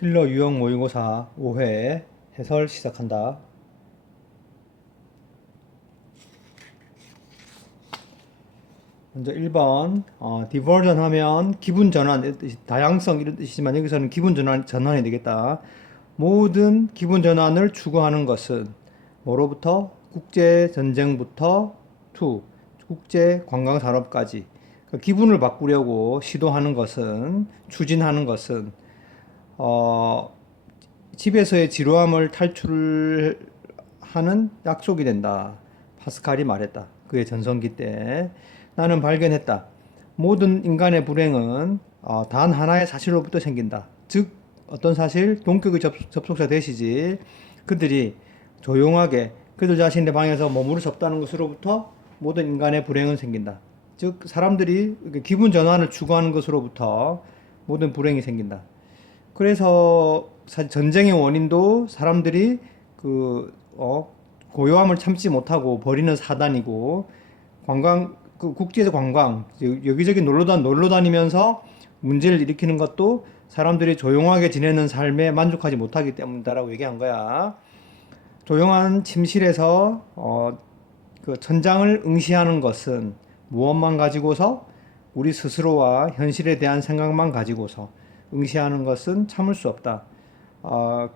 힐러 유형 모의고사 5회 해설 시작한다. 먼저 1번 디버전 하면 기분 전환, 다양성 이런 뜻이지만 여기서는 기분 전환이 되겠다. 모든 기분 전환을 추구하는 것은 뭐로부터? 국제 전쟁부터 국제 관광 산업까지 기분을 바꾸려고 시도하는 것은, 추진하는 것은 집에서의 지루함을 탈출하는 약속이 된다. 파스칼이 말했다. 그의 전성기 때. 나는 발견했다. 모든 인간의 불행은 단 하나의 사실로부터 생긴다. 즉 어떤 사실? 동격의 접속사 대시지. 그들이 조용하게 그들 자신의 방에서 머무를 수 없다는 것으로부터 모든 인간의 불행은 생긴다. 즉 사람들이 기분 전환을 추구하는 것으로부터 모든 불행이 생긴다. 그래서 사실 전쟁의 원인도 사람들이 고요함을 참지 못하고 벌이는 사단이고, 국제에서 관광, 여기저기 놀러 다니면서 문제를 일으키는 것도 사람들이 조용하게 지내는 삶에 만족하지 못하기 때문이다라고 얘기한 거야. 조용한 침실에서 그 천장을 응시하는 것은 무엇만 가지고서? 우리 스스로와 현실에 대한 생각만 가지고서 응시하는 것은 참을 수 없다.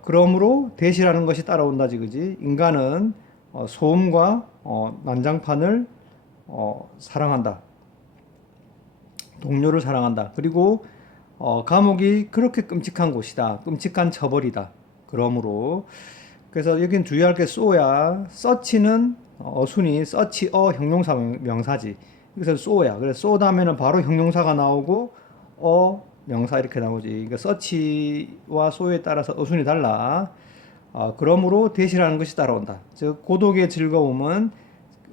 그러므로 대시라는 것이 따라온다지, 그지? 인간은 소음과 난장판을 사랑한다. 동료를 사랑한다. 그리고 감옥이 그렇게 끔찍한 곳이다. 끔찍한 처벌이다. 그러므로 그래서 여긴 주의할 게 쏘야. 서치는 어순이 서치 형용사 명사지. 그래서 쏘야. 그래서 쏘다면은 바로 형용사가 나오고 명사 이렇게 나오지. 그러니까 서치와 쏘에 따라서 어순이 달라. 그러므로 대시라는 것이 따라온다. 즉 고독의 즐거움은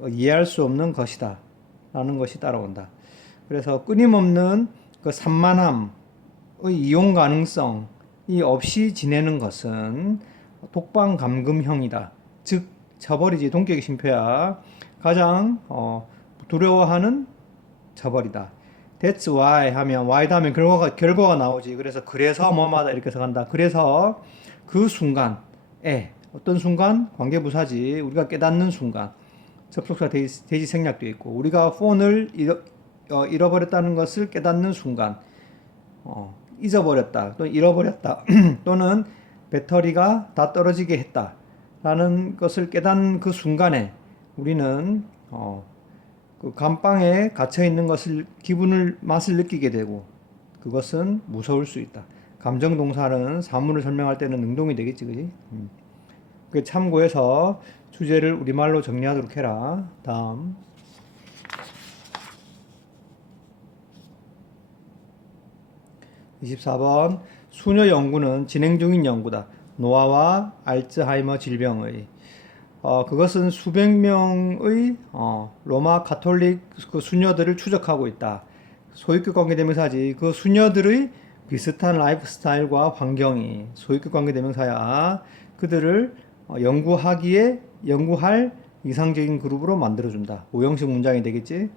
이해할 수 없는 것이다 라는 것이 따라온다. 그래서 끊임없는 그 산만함의 이용 가능성이 없이 지내는 것은 독방감금형이다. 즉 처벌이지. 동격의 심표야. 가장 두려워하는 처벌이다. That's why 하면 why 다음에 결과가 나오지. 그래서 뭐마다 이렇게 해석한다. 그래서 그 순간에, 어떤 순간? 관계부사지. 우리가 깨닫는 순간. 접속사 대시 생략되어 있고, 우리가 폰을 잃어버렸다는 것을 깨닫는 순간, 잊어버렸다 또는 잃어버렸다 또는 배터리가 다 떨어지게 했다 라는 것을 깨닫는 그 순간에 우리는 그 감방에 갇혀 있는 것을, 맛을 느끼게 되고, 그것은 무서울 수 있다. 감정 동사는 사물을 설명할 때는 능동이 되겠지, 그지? 그 참고해서 주제를 우리말로 정리하도록 해라. 다음 24번 수녀 연구는 진행 중인 연구다. 노화와 알츠하이머 질병의 그것은 수백 명의 로마 가톨릭 그 수녀들을 추적하고 있다. 소유격 관계대명사지. 그 수녀들의 비슷한 라이프 스타일과 환경이 소유격 관계대명사야. 그들을 연구할 이상적인 그룹으로 만들어준다. 오형식 문장이 되겠지.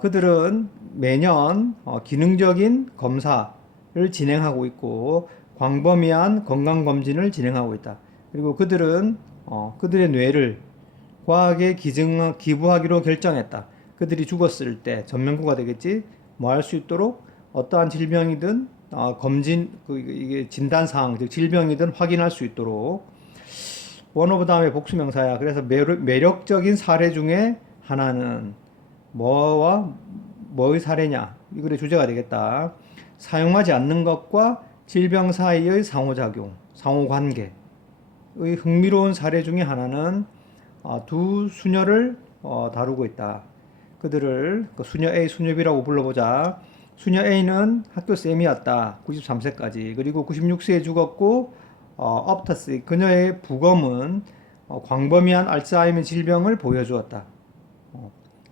그들은 매년 기능적인 검사를 진행하고 있고 광범위한 건강검진을 진행하고 있다. 그리고 그들은 그들의 뇌를 과학에 기부하기로 결정했다. 그들이 죽었을 때 전면구가 되겠지. 뭐 할 수 있도록 어떠한 질병이든 검진, 이게 진단사항, 즉 질병이든 확인할 수 있도록. 원오브 다음에 복수명사야. 그래서 매력적인 사례 중에 하나는 뭐와 뭐의 사례냐, 이 글의 주제가 되겠다. 사용하지 않는 것과 질병 사이의 상호작용, 상호관계의 흥미로운 사례 중에 하나는 두 수녀를 다루고 있다. 그들을 수녀 A, 수녀 B라고 불러보자. 수녀 A는 학교 쌤이었다. 93세까지. 그리고 96세에 죽었고 업터스, 그녀의 부검은 광범위한 알츠하이머 질병을 보여주었다.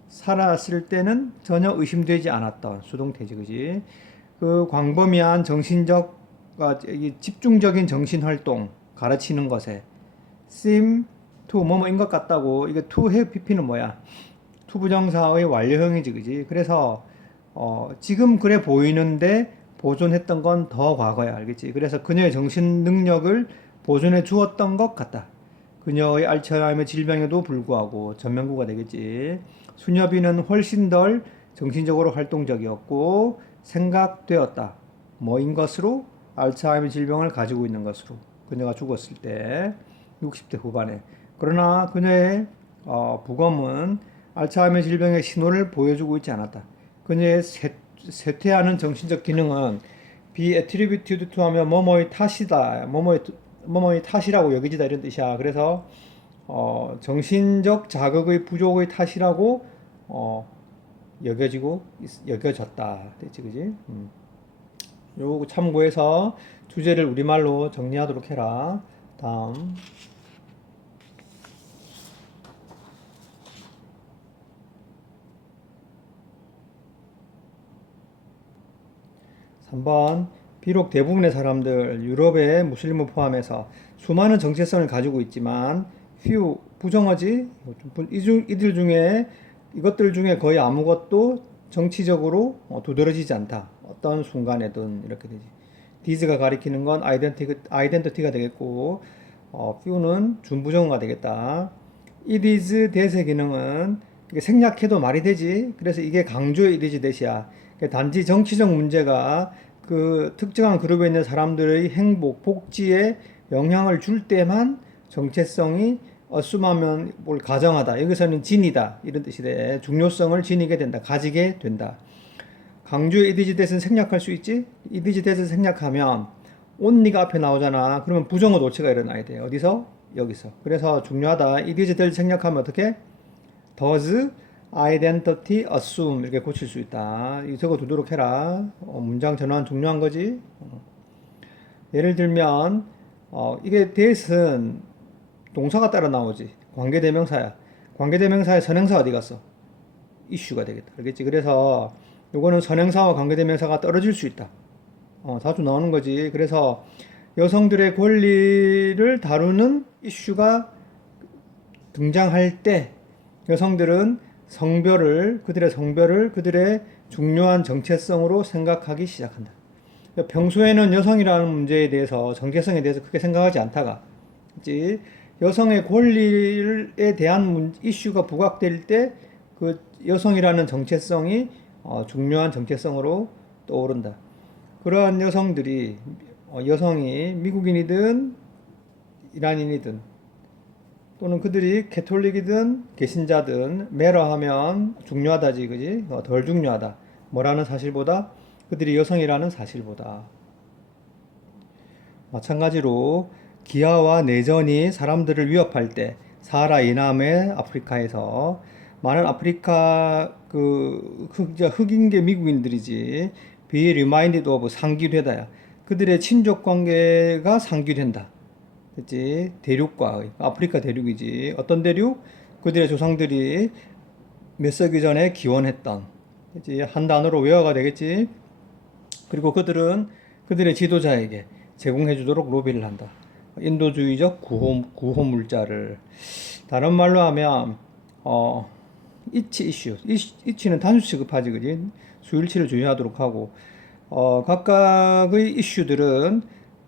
살았을 때는 전혀 의심되지 않았던 수동태지, 그지? 그 광범위한 정신적, 집중적인 정신활동, 가르치는 것에 seem to 뭐뭐인 것 같다고. 이게 to have pp는 뭐야? to 부정사의 완료형이지, 그지? 그래서 지금 그래 보이는데 보존했던 건 더 과거야. 알겠지? 그래서 그녀의 정신 능력을 보존해 주었던 것 같다. 그녀의 알츠하이머 질병에도 불구하고 전명구가 되겠지. 수녀비는 훨씬 덜 정신적으로 활동적이었고 생각되었다. 뭐인 것으로? 알츠하이머 질병을 가지고 있는 것으로. 그녀가 죽었을 때 60대 후반에. 그러나 그녀의 부검은 알츠하이머 질병의 신호를 보여주고 있지 않았다. 그녀의 쇠퇴하는 정신적 기능은 be attributed to 하면 뭐뭐의 탓이다. 뭐뭐의 탓이라고 여겨지다 이런 뜻이야. 그래서 정신적 자극의 부족의 탓이라고 여겨졌다. 됐지, 그지? 요거 참고해서 주제를 우리말로 정리하도록 해라. 다음. 3번. 비록 대부분의 사람들, 유럽의 무슬림을 포함해서 수많은 정체성을 가지고 있지만 few, 부정어지? 이것들 중에 거의 아무것도 정치적으로 두드러지지 않다. 어떤 순간에든 이렇게 되지. these가 가리키는 건 아이덴티티가 되겠고 few는 준부정어가 되겠다. it is that의 기능은 이게 생략해도 말이 되지. 그래서 이게 강조의 it is that이야. 단지 정치적 문제가 그 특정한 그룹에 있는 사람들의 행복, 복지에 영향을 줄 때만 정체성이 assume하면 뭘 가정하다. 여기서는 지니다. 이런 뜻이 돼. 중요성을 지니게 된다. 가지게 된다. 강조의 it is that은 생략할 수 있지? it is that을 생략하면 only가 앞에 나오잖아. 그러면 부정어 도체가 일어나야 돼. 어디서? 여기서. 그래서 중요하다. it is that을 생략하면 어떻게? does identity assume 이렇게 고칠 수 있다. 이거 두도록 해라. 문장 전환 중요한 거지. 예를 들면 이게 that은 동사가 따라 나오지. 관계대명사야. 관계대명사의 선행사 어디 갔어? 이슈가 되겠다. 알겠지? 그래서 요거는 선행사와 관계대명사가 떨어질 수 있다. 자주 나오는 거지. 그래서 여성들의 권리를 다루는 이슈가 등장할 때 여성들은 그들의 성별을 그들의 중요한 정체성으로 생각하기 시작한다. 평소에는 여성이라는 문제에 대해서, 정체성에 대해서 크게 생각하지 않다가, 그치? 여성의 권리에 대한 이슈가 부각될 때 그 여성이라는 정체성이 중요한 정체성으로 떠오른다. 그러한 여성이 미국인이든 이란인이든 또는 그들이 캐톨릭이든 개신자든 매러하면 중요하다지, 그지? 덜 중요하다. 뭐라는 사실보다 그들이 여성이라는 사실보다. 마찬가지로 기아와 내전이 사람들을 위협할 때 사하라 이남의 아프리카에서 많은 아프리카 흑인계 미국인들이지 be reminded of 상기되다야. 그들의 친족 관계가 상기된다. 그치? 대륙과 아프리카 대륙이지. 어떤 대륙? 그들의 조상들이 몇 세기 전에 기원했던, 그치? 한 단어로 외워가 되겠지. 그리고 그들은 그들의 지도자에게 제공해 주도록 로비를 한다. 인도주의적 구호 물자를. 다른 말로 하면 이치는 단수 취급하지, 그지? 수일치를 중요하도록 하고 각각의 이슈들은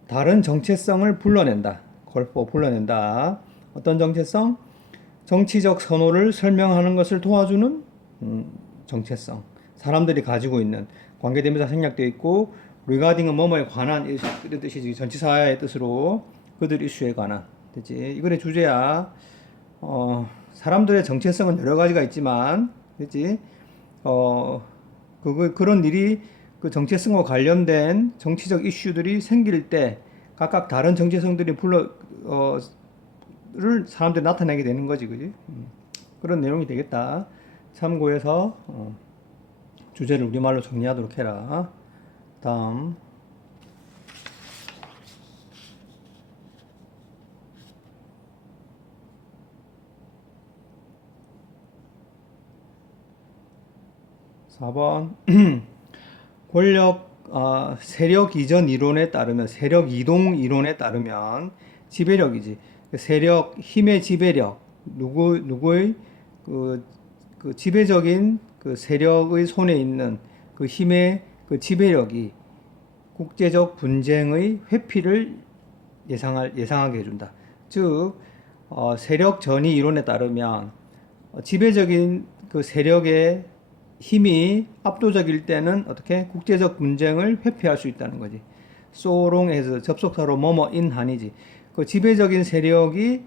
다른 정체성을 불러낸다. 불러낸다. 어떤 정체성? 정치적 선호를 설명하는 것을 도와주는 정체성. 사람들이 가지고 있는 관계대명사 생략되어 있고 regarding은 뭐뭐에 관한 이런 뜻이지. 전치사의 뜻으로 그들 이슈에 관한. 그치? 이거의 주제야. 사람들의 정체성은 여러 가지가 있지만, 그치? 그런 일이 그 정체성과 관련된 정치적 이슈들이 생길 때 각각 다른 정체성들이 를 사람들이 나타내게 되는 거지, 그지? 그런 내용이 되겠다. 참고해서 주제를 우리말로 정리하도록 해라. 다음. 4번. 세력 이전 이론에 따르면, 세력 이동 이론에 따르면 지배력이지. 힘의 지배력, 누구의 그 지배적인 그 세력의 손에 있는 그 힘의 그 지배력이 국제적 분쟁의 회피를 예상하게 해준다. 즉, 세력 전이 이론에 따르면 지배적인 그 세력의 힘이 압도적일 때는 어떻게 국제적 분쟁을 회피할 수 있다는 거지. 소롱에서 접속사로 뭐뭐인 한이지. 그 지배적인 세력이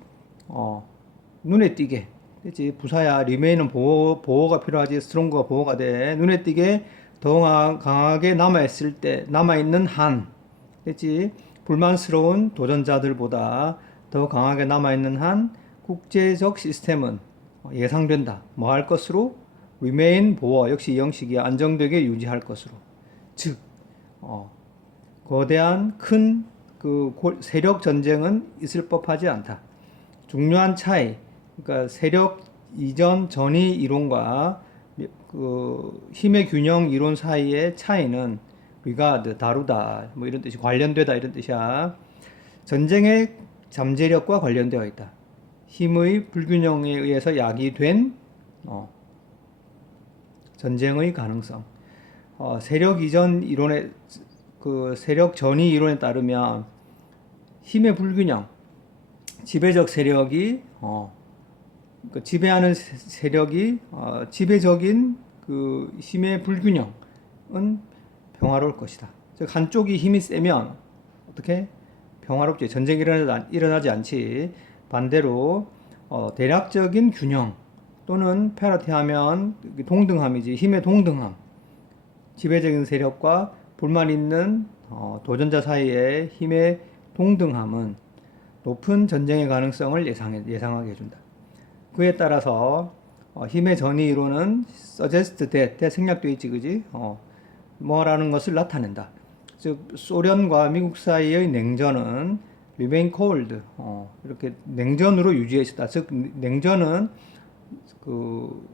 눈에 띄게, 그렇지? 부사야 리메인은 보호가 필요하지. 스트롱그가 보호가 돼. 눈에 띄게 더 강하게 남아있는 한, 그렇지? 불만스러운 도전자들보다 더 강하게 남아있는 한 국제적 시스템은 예상된다. 뭐 할 것으로? remain 보호, 역시 이 형식이 안정되게 유지할 것으로. 즉, 거대한 큰 그 세력 전쟁은 있을 법하지 않다. 중요한 차이, 그러니까 세력 이전 전위 이론과 그 힘의 균형 이론 사이의 차이는 regard, 다루다, 뭐 이런 뜻이, 관련되다 이런 뜻이야. 전쟁의 잠재력과 관련되어 있다. 힘의 불균형에 의해서 야기된 전쟁의 가능성. 세력 이전 이론의 그 세력 전위 이론에 따르면 힘의 불균형, 지배적 세력이 그 지배하는 세력이 지배적인 그 힘의 불균형은 평화로울 것이다. 즉 한쪽이 힘이 세면 어떻게 평화롭지, 전쟁이 일어나지 않지. 반대로 대략적인 균형 또는 패러티하면 동등함이지, 힘의 동등함, 지배적인 세력과 불만 있는 도전자 사이의 힘의 동등함은 높은 전쟁의 가능성을 예상하게 해준다. 그에 따라서 힘의 전위 이론은 suggest that 생략되어 있지, 그지? 뭐라는 것을 나타낸다. 즉 소련과 미국 사이의 냉전은 remain cold, 이렇게 냉전으로 유지했다. 즉 냉전은 그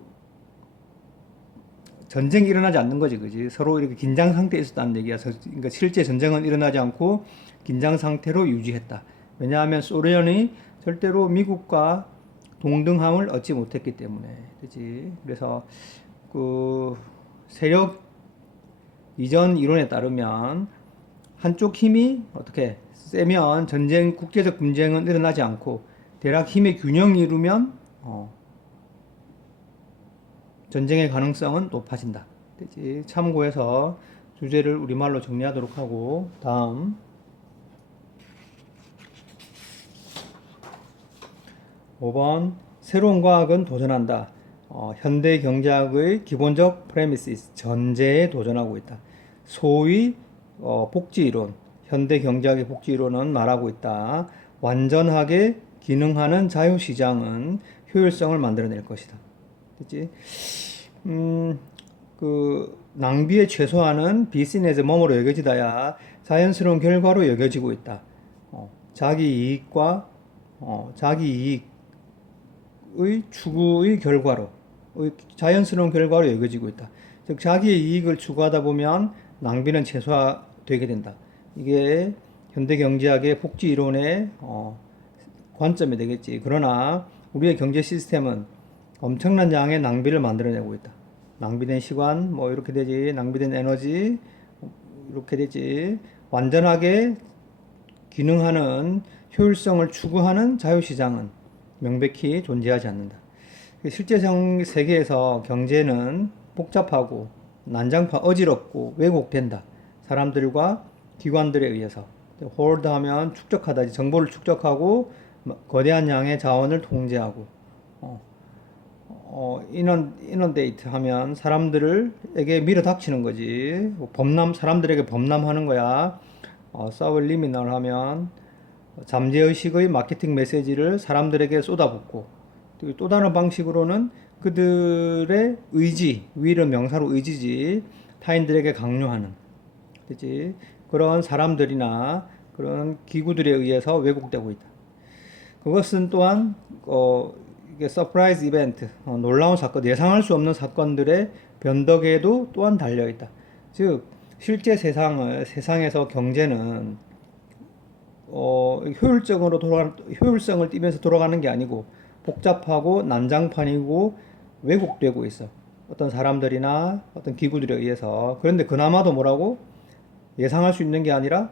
전쟁이 일어나지 않는 거지, 그지? 서로 이렇게 긴장 상태에 있었다는 얘기야. 그러니까 실제 전쟁은 일어나지 않고 긴장 상태로 유지했다. 왜냐하면 소련이 절대로 미국과 동등함을 얻지 못했기 때문에, 그지? 그래서 그 세력 이전 이론에 따르면 한쪽 힘이 어떻게 세면 국제적 분쟁은 일어나지 않고 대략 힘의 균형이 이루면 전쟁의 가능성은 높아진다. 되지? 참고해서 주제를 우리말로 정리하도록 하고, 다음 5번 새로운 과학은 도전한다. 현대 경제학의 기본적 프레미시스, 전제에 도전하고 있다. 소위 복지이론, 현대 경제학의 복지이론은 말하고 있다. 완전하게 기능하는 자유시장은 효율성을 만들어낼 것이다. 그치? 그 낭비의 최소화는 비즈니스 뭐뭐로 여겨지다야 자연스러운 결과로 여겨지고 있다. 자기 이익과 자기 이익의 추구의 결과로, 자연스러운 결과로 여겨지고 있다. 즉 자기의 이익을 추구하다 보면 낭비는 최소화되게 된다. 이게 현대 경제학의 복지 이론의 관점이 되겠지. 그러나 우리의 경제 시스템은 엄청난 양의 낭비를 만들어내고 있다. 낭비된 시간, 뭐 이렇게 되지. 낭비된 에너지, 이렇게 되지. 완전하게 기능하는 효율성을 추구하는 자유시장은 명백히 존재하지 않는다. 실제 세계에서 경제는 복잡하고 어지럽고 왜곡된다. 사람들과 기관들에 의해서. 홀드 하면 축적하다, 정보를 축적하고 거대한 양의 자원을 통제하고, 이넌데이트 하면 사람들에게 밀어닥치는 거지. 사람들에게 범람하는 거야. 서블리미널 하면 잠재의식의 마케팅 메시지를 사람들에게 쏟아붓고, 또 다른 방식으로는 그들의 의지, 위를 명사로 의지지, 타인들에게 강요하는, 그치? 그런 사람들이나 그런 기구들에 의해서 왜곡되고 있다. 그것은 또한 이게 서프라이즈 이벤트, 놀라운 사건, 예상할 수 없는 사건들의 변덕에도 또한 달려 있다. 즉 실제 세상에서 경제는 효율성을 띠면서 돌아가는 게 아니고 복잡하고 난장판이고 왜곡되고 있어. 어떤 사람들이나 어떤 기구들에 의해서. 그런데 그나마도 뭐라고? 예상할 수 있는 게 아니라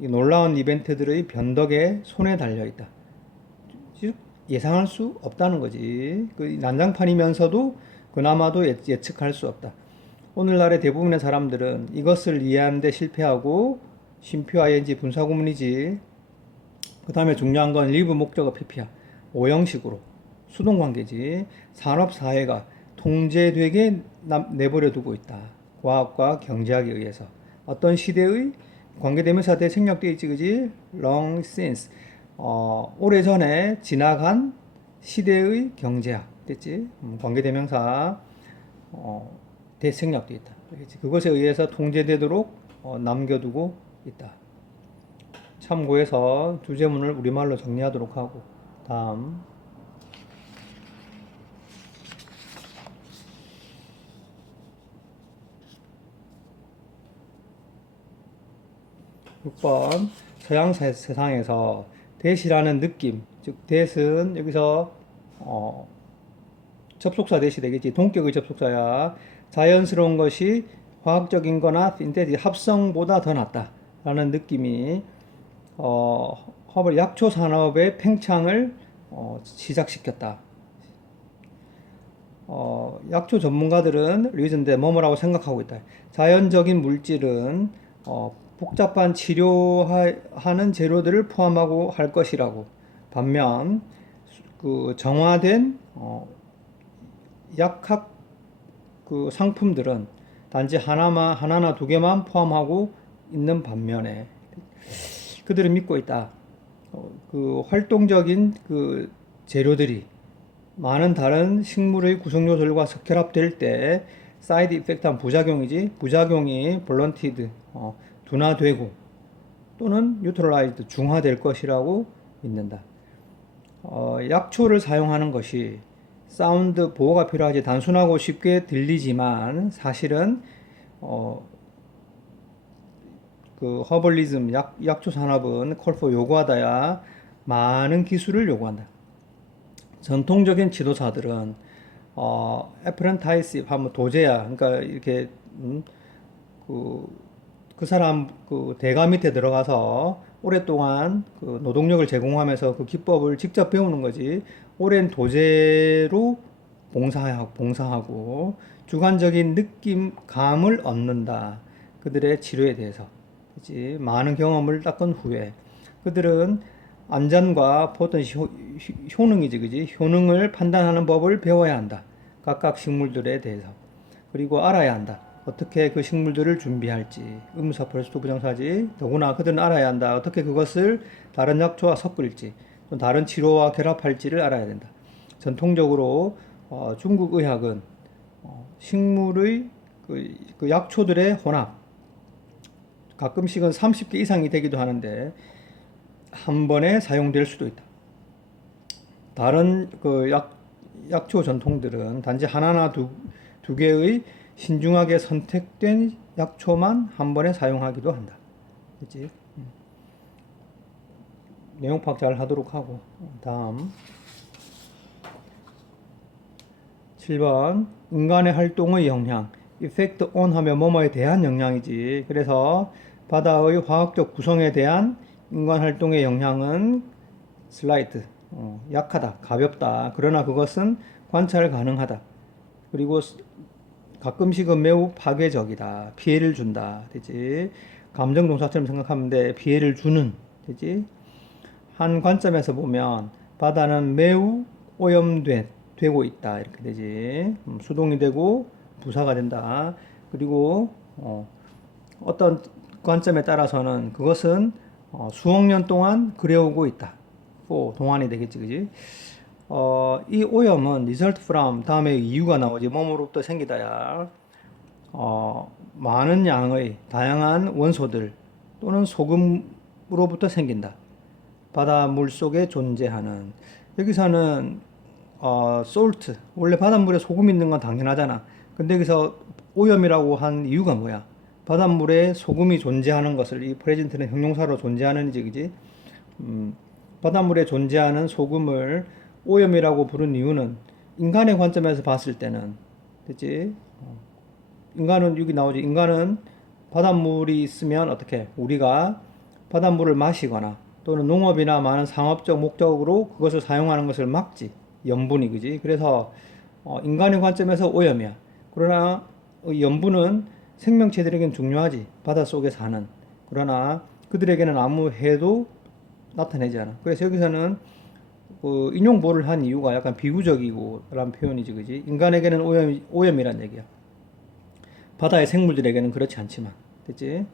이 놀라운 이벤트들의 변덕에 손에 달려 있다. 즉 예상할 수 없다는 거지. 그 난장판이면서도 그나마도 예측할 수 없다. 오늘날의 대부분의 사람들은 이것을 이해하는데 실패하고 쉼표 ing 분사구문이지. 그 다음에 중요한 건 리브 목적어 PP야. 오형식으로 수동관계지. 산업사회가 통제되게 내버려 두고 있다. 과학과 경제학에 의해서. 어떤 시대의 관계대명사한테 생략되어 있지, 그지? long since. 오래전에 지나간 시대의 경제학. 됐지? 관계대명사. 대생략되어 있다. 그렇지? 그것에 의해서 통제되도록 남겨두고 있다. 참고해서 주제문을 우리말로 정리하도록 하고 다음 6번 서양 세상에서 대시라는 느낌, 즉 대는 여기서 접속사 대시 되겠지. 동격의 접속사야. 자연스러운 것이 화학적인 거나 신테틱 합성보다 더 낫다라는 느낌이 허블 약초 산업의 팽창을 시작시켰다. 약초 전문가들은 리즌데 뭐뭐라고 생각하고 있다. 자연적인 물질은 복잡한 치료하는 재료들을 포함하고 할 것이라고. 반면 그 정화된 약학 그 상품들은 단지 하나나 두 개만 포함하고 있는 반면에 그들은 믿고 있다. 그 활동적인 그 재료들이 많은 다른 식물의 구성 요소들과 결합될 때 사이드 이펙트한 부작용이지. 부작용이 블런티드 둔화되고 또는 뉴트럴라이즈드 중화될 것이라고 믿는다. 약초를 사용하는 것이 사운드 보호가 필요하지. 단순하고 쉽게 들리지만 사실은 그 허벌리즘 약초 산업은 컬포 요구하다야 많은 기술을 요구한다. 전통적인 지도자들은 애프렌타이스 하면 도제야. 그러니까 이렇게 그 사람 그 대가 밑에 들어가서 오랫동안 그 노동력을 제공하면서 그 기법을 직접 배우는 거지. 오랜 도제로 봉사하고 주관적인 느낌감을 얻는다. 그들의 치료에 대해서. 그치? 많은 경험을 닦은 후에 그들은 안전과 포텐시 효능이지, 그지? 효능을 판단하는 법을 배워야 한다. 각각 식물들에 대해서. 그리고 알아야 한다. 어떻게 그 식물들을 준비할지. 의문사 플러스 부정사지. 더구나 그들은 알아야 한다. 어떻게 그것을 다른 약초와 섞을지, 또 다른 치료와 결합할지를 알아야 된다. 전통적으로 중국 의학은 식물의 그 약초들의 혼합, 가끔씩은 30개 이상이 되기도 하는데 한 번에 사용될 수도 있다. 다른 그 약초 전통들은 단지 하나나 두 개의 신중하게 선택된 약초만 한 번에 사용하기도 한다. 그치? 내용 파악 잘 하도록 하고. 다음 7번 인간의 활동의 영향. effect on 하면 뭐뭐에 대한 영향이지. 그래서 바다의 화학적 구성에 대한 인간 활동의 영향은 슬라이트, 약하다, 가볍다. 그러나 그것은 관찰 가능하다. 그리고 가끔씩은 매우 파괴적이다. 피해를 준다. 되지? 감정 동사처럼 생각하면 돼. 피해를 주는. 되지? 한 관점에서 보면 바다는 매우 오염되고 있다. 이렇게 되지. 수동이 되고 부사가 된다. 그리고 어떤 관점에 따라서는 그것은 수억 년 동안 그래오고 있다. 동안이 되겠지, 그지? 이 오염은 result from 다음에 이유가 나오지. 뭐뭐로부터 생기다야. 많은 양의 다양한 원소들 또는 소금으로부터 생긴다. 바닷물 속에 존재하는. 여기서는 salt 원래 바닷물에 소금 있는 건 당연하잖아. 근데 여기서 오염이라고 한 이유가 뭐야? 바닷물에 소금이 존재하는 것을 이 프레젠트는 형용사로 존재하는지, 그지? 바닷물에 존재하는 소금을 오염이라고 부른 이유는 인간의 관점에서 봤을 때는, 그치? 인간은 여기 나오지. 인간은 바닷물이 있으면 어떻게 우리가 바닷물을 마시거나 또는 농업이나 많은 상업적 목적으로 그것을 사용하는 것을 막지. 염분이 그지. 그래서 인간의 관점에서 오염이야. 그러나 염분은 생명체들에게는 중요하지. 바닷속에 사는. 그러나 그들에게는 아무 해도 나타내지 않아. 그래서 여기서는 인용보를 한 이유가 약간 비유적이고 라는 표현이지 그지. 인간에게는 오염이란 얘기야. 바다의 생물들에게는 그렇지 않지만. 됐지?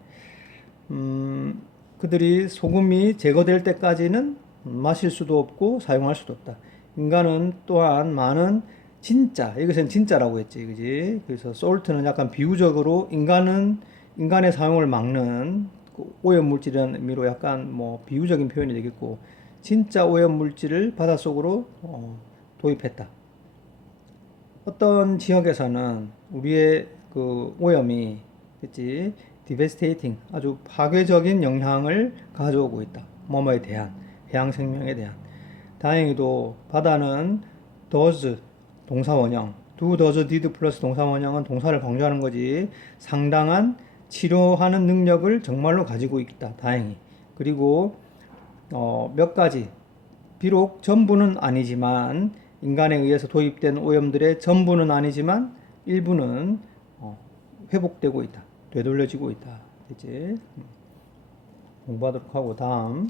그들이 소금이 제거될 때까지는 마실 수도 없고 사용할 수도 없다. 인간은 또한 많은 진짜, 이것은 진짜라고 했지, 그지? 그래서 솔트는 약간 비유적으로 인간의 사용을 막는 오염 물질이라는 의미로 약간 뭐 비유적인 표현이 되겠고, 진짜 오염 물질을 바닷속으로 도입했다. 어떤 지역에서는 우리의 그 오염이 됐지, devastating, 아주 파괴적인 영향을 가져오고 있다. 뭐뭐에 대한, 해양 생명에 대한. 다행히도 바다는 does, 동사 원형, do, does, did 플러스 동사 원형은 동사를 강조하는 거지. 상당한 치료하는 능력을 정말로 가지고 있다. 다행히. 그리고 몇 가지, 비록 전부는 아니지만 인간에 의해서 도입된 오염들의 전부는 아니지만 일부는 회복되고 있다. 되돌려지고 있다. 됐지? 공부하도록 하고 다음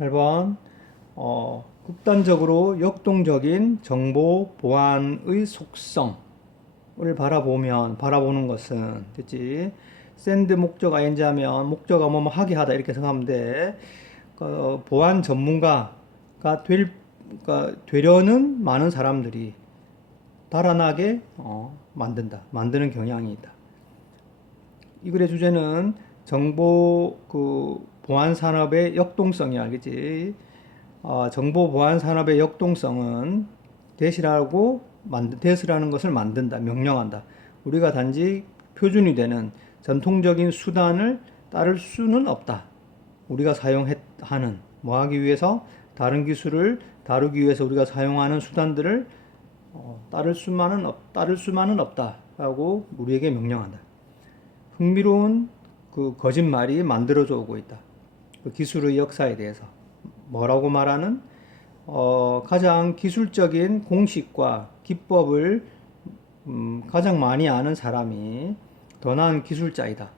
8번 극단적으로 역동적인 정보 보안의 속성을 바라보는 것은 됐지? send 목적 ing 하면 목적어 뭐뭐 하게 하다 이렇게 생각하면 돼. 보안 전문가가 되려는 많은 사람들이 달아나게 만드는 경향이 있다. 이 글의 주제는 정보 보안 산업의 역동성이 알겠지? 정보 보안 산업의 역동성은 대시라는 것을 만든다, 명령한다. 우리가 단지 표준이 되는 전통적인 수단을 따를 수는 없다. 우리가 사용하는 뭐 하기 위해서 다른 기술을 다루기 위해서 우리가 사용하는 수단들을 따를 수만은 없다라고 우리에게 명령한다. 흥미로운 그 거짓말이 만들어져 오고 있다. 그 기술의 역사에 대해서 뭐라고 말하는 가장 기술적인 공식과 기법을 가장 많이 아는 사람이 더 나은 기술자이다.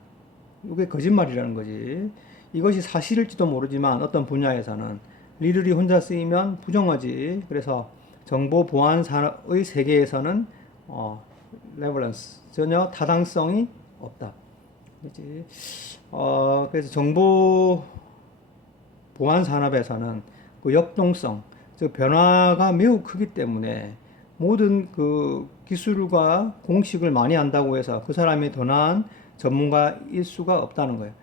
이게 거짓말이라는 거지. 이것이 사실일지도 모르지만 어떤 분야에서는 리들이 혼자 쓰이면 부정하지. 그래서 정보 보안 산업의 세계에서는 레버런스 전혀 타당성이 없다. 그렇지? 그래서 정보 보안 산업에서는 그 역동성, 즉 변화가 매우 크기 때문에 모든 그 기술과 공식을 많이 안다고 해서 그 사람이 더 나은 전문가일 수가 없다는 거예요.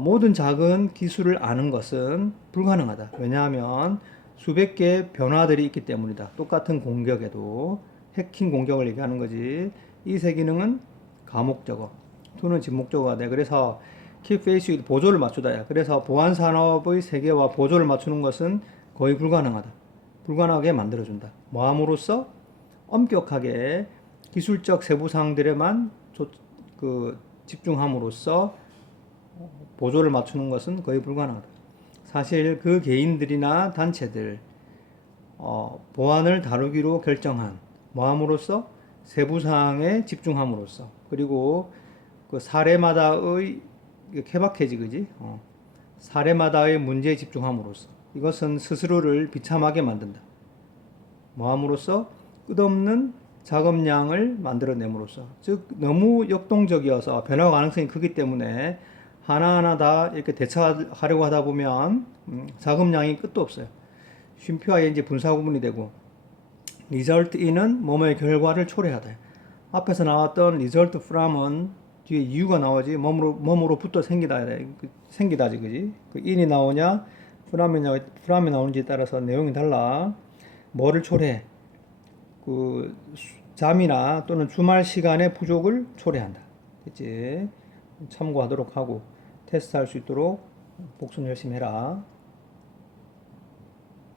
모든 작은 기술을 아는 것은 불가능하다. 왜냐하면 수백 개의 변화들이 있기 때문이다. 똑같은 공격에도 해킹 공격을 얘기하는 거지. 이 세 기능은 가목적어, to는 진목적어가 돼. 그래서 keep pace with 보조를 맞추다야. 그래서 보안 산업의 세계와 보조를 맞추는 것은 거의 불가능하다. 불가능하게 만들어준다. 뭐함으로써 엄격하게 기술적 세부사항들에만 집중함으로써 보조를 맞추는 것은 거의 불가능하다. 사실 그 개인들이나 단체들 보안을 다루기로 결정한 뭐함으로써 세부사항에 집중함으로써 그리고 그 사례마다의 케바케지 그지? 사례마다의 문제에 집중함으로써 이것은 스스로를 비참하게 만든다. 뭐함으로써 끝없는 작업량을 만들어냄으로써 즉 너무 역동적이어서 변화 가능성이 크기 때문에 하나하나 다 이렇게 대처하려고 하다 보면 작업량이 끝도 없어요. 쉼표와 이제 분사 구문이 되고 result in은 뭐뭐의 결과를 초래하다. 앞에서 나왔던 result from은 뒤에 이유가 나오지 뭐뭐로부터 생기다지 그지? 그 in이 나오냐 from이 나오는지에 따라서 내용이 달라. 뭐를 초래해? 그 잠이나 또는 주말 시간의 부족을 초래한다. 됐지? 참고하도록 하고 테스트할 수 있도록 복습 열심히 해라.